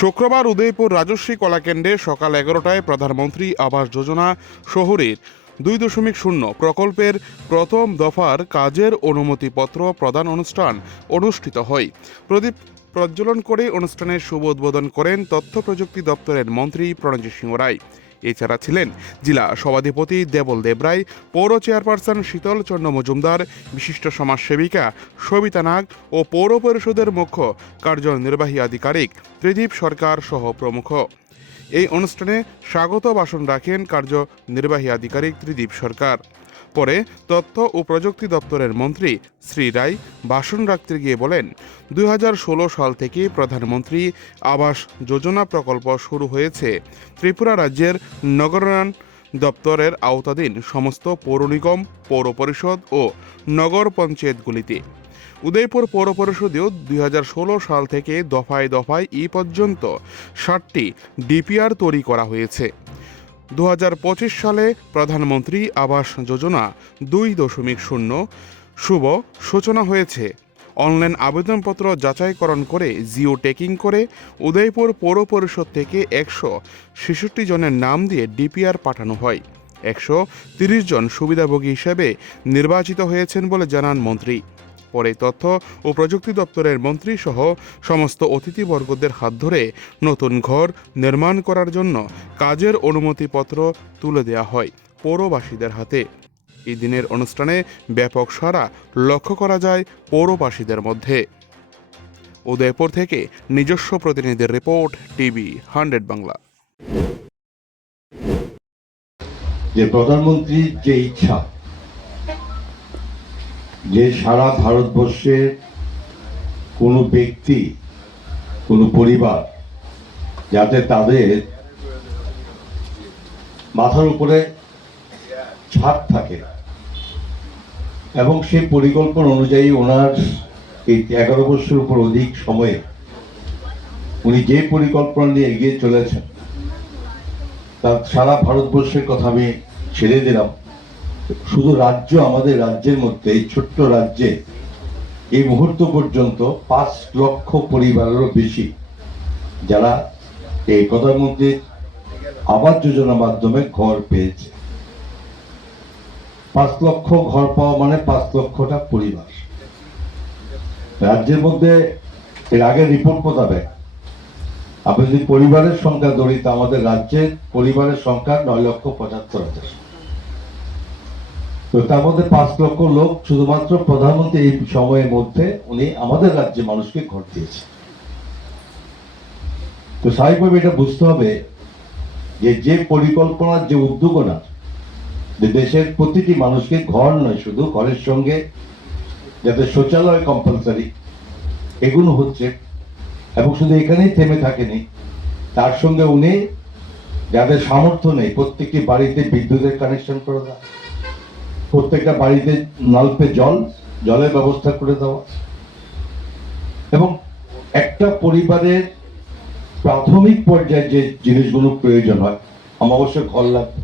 শুক্রবার উদয়পুর রাজস্বী কলাকেন্দ্রে সকাল এগারোটায় প্রধানমন্ত্রী আবাস যোজনা শহরের দুই দশমিক শূন্য প্রকল্পের প্রথম দফার কাজের অনুমতিপত্র প্রদান অনুষ্ঠান অনুষ্ঠিত হয়। প্রদীপ প্রজ্বলন করে অনুষ্ঠানের শুভ উদ্বোধন করেন তথ্য প্রযুক্তি দপ্তরের মন্ত্রী প্রণজিৎ সিংহ রায়। এছাড়া ছিলেন জেলা সভাধিপতি দেবল দেবরায় পৌর চেয়ারপারসন শীতল চন্দ্র মজুমদার, বিশিষ্ট সমাজসেবিকা সবিতা নাগ ও পৌর পরিষদের মুখ্য কার্যনির্বাহী আধিকারিক ত্রিদীপ সরকার সহ প্রমুখ। এই অনুষ্ঠানে স্বাগত ভাষণ রাখেন কার্যনির্বাহী আধিকারিক ত্রিদীপ সরকার। পরে তথ্য ও প্রযুক্তি দপ্তরের মন্ত্রী শ্রী রায় ভাষণ রাখতে গিয়ে বলেন, দুই হাজার ষোলো সাল থেকে প্রধানমন্ত্রী আবাস যোজনা প্রকল্প শুরু হয়েছে। ত্রিপুরা রাজ্যের নগরায়ণ দপ্তরের আওতাধীন সমস্ত পৌর নিগম, পৌর পরিষদ ও নগর পঞ্চায়েতগুলিতে। উদয়পুর পৌর পরিষদেও দুই হাজার ষোলো সাল থেকে দফায় দফায় ই পর্যন্ত ষাটটি ডিপিআর তৈরি করা হয়েছে। দু হাজার পঁচিশ সালে প্রধানমন্ত্রী আবাস যোজনা দুই দশমিক শূন্য শুভ সূচনা হয়েছে। অনলাইন আবেদনপত্র যাচাইকরণ করে জিও টেকিং করে উদয়পুর পৌর পরিষদ থেকে একশো ছেষট্টি জনের নাম দিয়ে ডিপিআর পাঠানো হয়। একশো তিরিশ জন সুবিধাভোগী হিসেবে নির্বাচিত হয়েছেন বলে জানান মন্ত্রী। পরে তথ্য ও প্রযুক্তি দপ্তরের মন্ত্রী সহ সমস্ত অতিথিবর্গদের হাত ধরে নতুন ঘর নির্মাণ করার জন্য কাজের অনুমতিপত্র তুলে দেওয়া হয় পৌরবাসীদের হাতে। এই দিনের অনুষ্ঠানে ব্যাপক সারা লক্ষ্য করা যায় পৌরবাসীদের মধ্যে। উদয়পুর থেকে নিজস্ব প্রতিনিধির রিপোর্ট, টিভি, হান্ড্রেড বাংলা। যে প্রধানমন্ত্রীর যে ইচ্ছা যে সারা ভারতবর্ষের কোনো ব্যক্তি, কোনো পরিবার যাতে তাদের মাথার উপরে ছাদ থাকে এবং সেই পরিকল্পনা অনুযায়ী ওনার এই এগারো বছর উপর অধিক সময়ে উনি যে পরিকল্পনা নিয়ে এগিয়ে চলেছেন, তার সারা ভারতবর্ষের কথা আমি ছেড়ে দিলাম। শুধু রাজ্য আমাদের রাজ্যের মধ্যে, এই ছোট্ট রাজ্যে এই মুহূর্ত পর্যন্ত পাঁচ লক্ষ পরিবারেরও বেশি যারা এই প্রধানমন্ত্রীর আবাস যোজনার মাধ্যমে ঘর পেয়েছে। পাঁচ লক্ষ ঘর পাওয়া মানে পাঁচ লক্ষটা পরিবার। রাজ্যের মধ্যে এর আগের রিপোর্ট মোতাবেক আপনি যদি পরিবারের সংখ্যা ধরি, তা আমাদের রাজ্যের পরিবারের সংখ্যা নয় লক্ষ পঁচাত্তর হাজার। তো তার মধ্যে পাঁচ লক্ষ লোক শুধুমাত্র প্রধানমন্ত্রী এই সময়ের মধ্যে উনি আমাদের রাজ্যে মানুষকে ঘর দিয়েছে। তো স্বাভাবিকভাবে এটা বুঝতে হবে যে যে পরিকল্পনার যে উদ্যোগনা যে দেশের প্রতিটি মানুষকে ঘর নয়, শুধু ঘরের সঙ্গে যাতে শৌচালয় কম্পালসারি এগুলো হচ্ছে এবং শুধু এখানেই থেমে থাকেনি, তার সঙ্গে উনি যাদের সামর্থ্য নেই, প্রত্যেকটি বাড়িতে বিদ্যুতের কানেকশন করে দেওয়া প্রত্যেকটা বাড়িতে নলপে জল, জলের ব্যবস্থা করে দেওয়া। এবং একটা পরিবারের প্রাথমিক পর্যায়ে যে জিনিসগুলো প্রয়োজন হয় আমার অবশ্যই ঘর লাগবে।